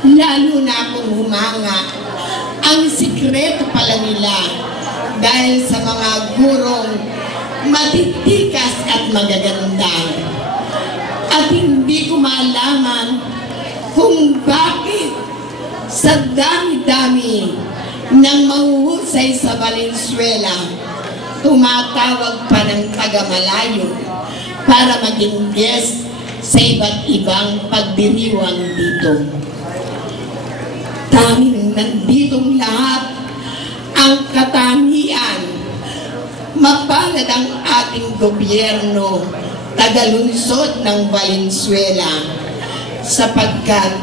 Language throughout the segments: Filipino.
Lalo na akong humanga. Ang sikreto pala nila dahil sa mga gurong matitikas at magaganda. At hindi ko malaman kung bakit sa dami-dami ng mahuhusay sa Valenzuela, tumatawag pa ng taga-malayo para maging guest sa iba't ibang pagdiriwang dito. Tanging nanditong lahat ang katangian. Mapalad ang ating gobyerno, tagalunsod ng Valenzuela, sapagkat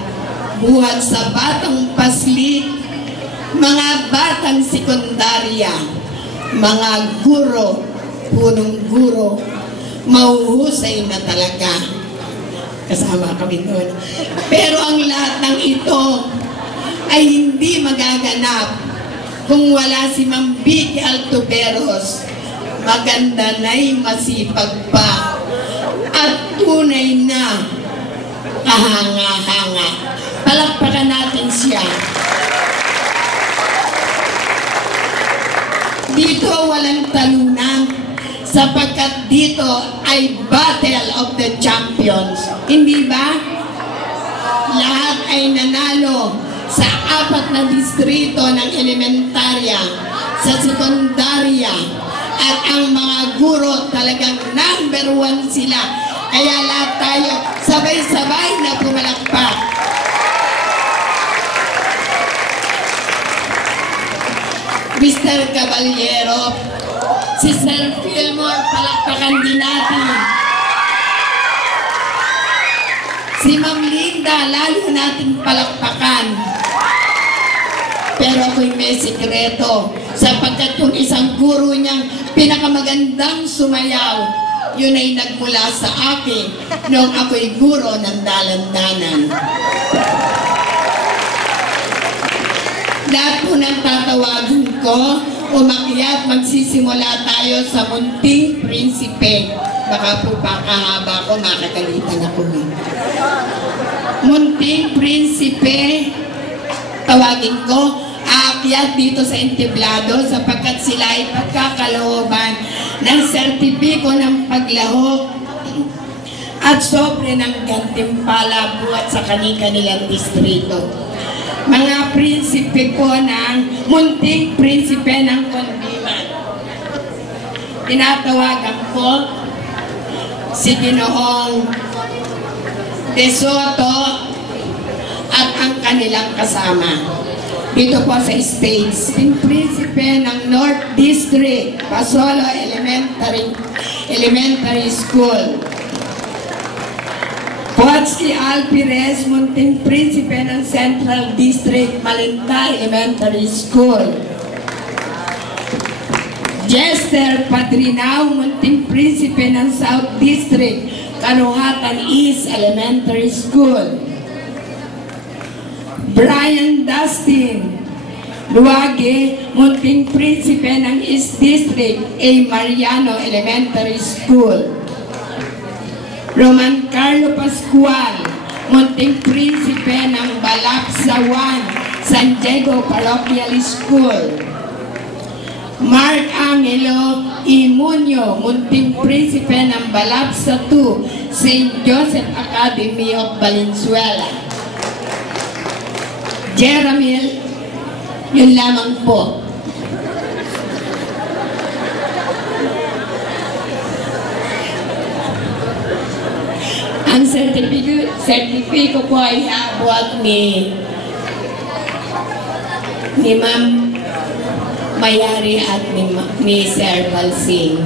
buhat sa batang paslit, mga batang sekundarya, mga guro, punong guro, mahuhusay na talaga. Kasama kami doon. Pero ang lahat ng ito ay hindi magaganap kung wala si Ma'am Vicky Altuberos. Maganda na'y masipag pa at tunay na kahanga-hanga. Palakpakan natin siya. Dito walang talunan sapagkat dito ay Battle of the Champions. Hindi ba? Lahat ay nanalo sa 4 na distrito ng elementarya, sa sekundarya, at ang mga guro talagang #1 sila. Kaya lahat tayo sabay-sabay na pumalakpak. Mr. Caballero, si Sir Fillmore, palakpakan din natin. Si Ma'am Linda, lalo natin palakpakan. Pero ako'y may sikreto, sapagkat yung isang guro niyang pinakamagandang sumayaw, yun ay nagmula sa akin noong ako'y guro ng dalandanan. Lahat po ng tatawagin ko, umakyat, magsisimula tayo sa Munting Prinsipe. Baka po pakahaba ko, makakalitan ako. Munting Prinsipe, tawagin ko, aakyat dito sa entablado sapagkat sila ay pagkakalooban ng sertipiko ng paglahok at sobre ng gantimpala buhat sa kanilang distrito. Mga prinsipe po ng Munting Prinsipe ng Condiman. Tinatawagan po si Ginoong De Soto at ang kanilang kasama. Dito po sa stage, Prinsipe ng North District, Pasolo Elementary School. Potsky Alpires, Munting Prinsipe ng Central District, Malintay Elementary School. Jester Padrinao, Munting Prinsipe ng South District, Karuhatan East Elementary School. Brian Dustin Luwage, Munting Prinsipe ng East District, A. Mariano Elementary School. Roman Carlo Pascual, Munting Prinsipe ng Balapsa 1, San Diego Parochial School. Mark Angelo Imunyo, Munting Prinsipe ng Balapsa 2, St. Joseph Academy of Valenzuela. Jeremy, yun lamang po. Ang sertipiko po ay naabot ni Ma'am Mayari at ni Sir Balsing.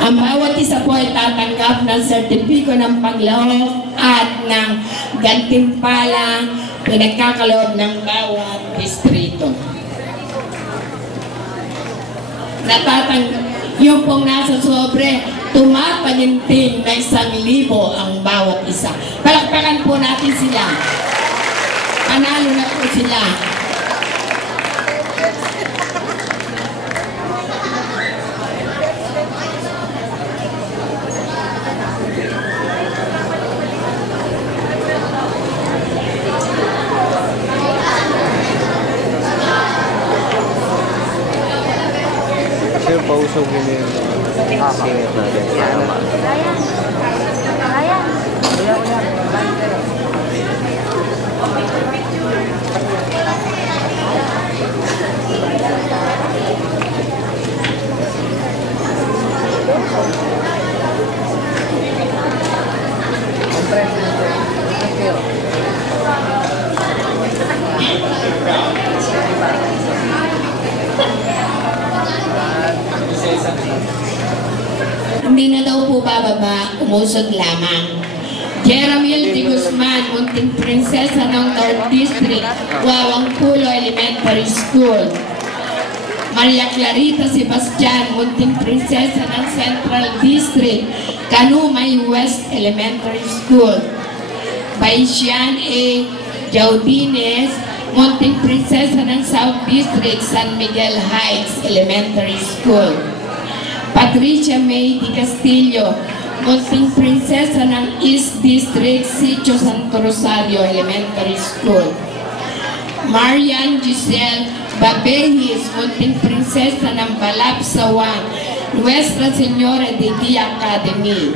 Ang bawat isa po ay tatanggap ng sertipiko ng paglahok at ng gantimpala pinagkakaloob ng bawat distrito. Yung pong nasa sobre, tumapaginting na 1,000 ang bawat isa. Palakpakan po natin sila. Panalo na po sila. susugin mo yung singit natin. Hindi na daw po bababa, umusod lamang. Jeramil de Guzman, munting prinsesa ng North District, Wawangpulo Elementary School. Maria Clarita Sebastian, munting prinsesa ng Central District, Kanumay West Elementary School. Baisyan A. Jaudines, munting prinsesa ng South District, San Miguel Heights Elementary School. Patricia May Di Castillo, munting prinsesa ng East District, Sitio Santo Rosario Elementary School. Marian Giselle Babehis, munting prinsesa ng Balapsawan, Nuestra Señora de Dia Academy.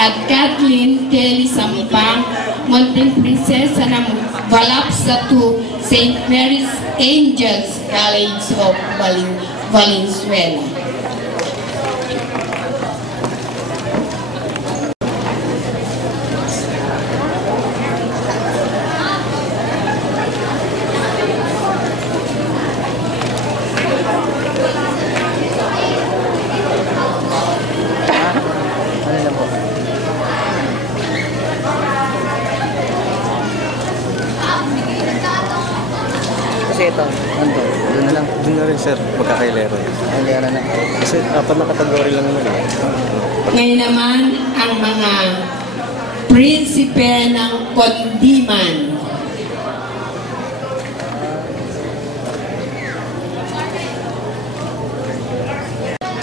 At Kathleen Kelly Sampang, munting prinsesa ng Balapsa 2, St. Mary's Angels College of Valenzuela. Ito, ano? Doon na lang. Doon na rin sir, magkakailero. Ang lera na. Kasi apat na kategory lang naman. Ngayon naman ang mga prinsipe ng Kondiman.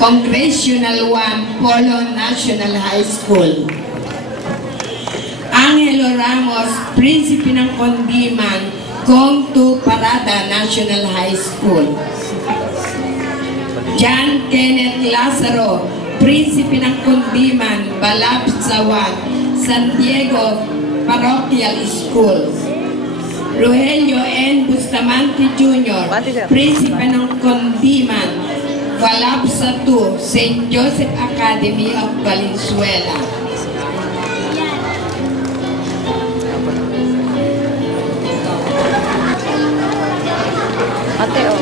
Congressional 1, Polo National High School. Angelo Ramos, prinsipe ng Kondiman, Gong to Parada National High School. John Kenneth Lazaro, prinsipe ng Kondiman, Balapsawan, San Diego Parochial School. Rogelio N. Bustamante Jr., prinsipe ng Kondiman, Balapsa 2, St. Joseph Academy of Valenzuela. Ate, oh.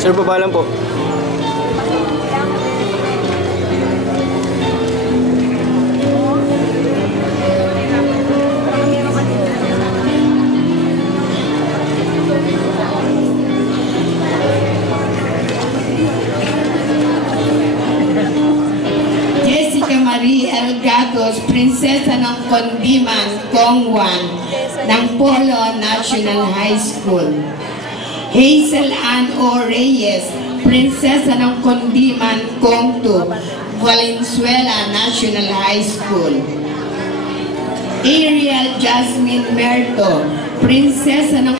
Sir, baba lang po. Elgatos, prinsesa ng Kondiman, Kongwan, ng Polo National High School. Hazel Ann O. Reyes, prinsesa ng Kondiman, Kongtu, Valenzuela National High School. Ariel Jasmine Merto, prinsesa ng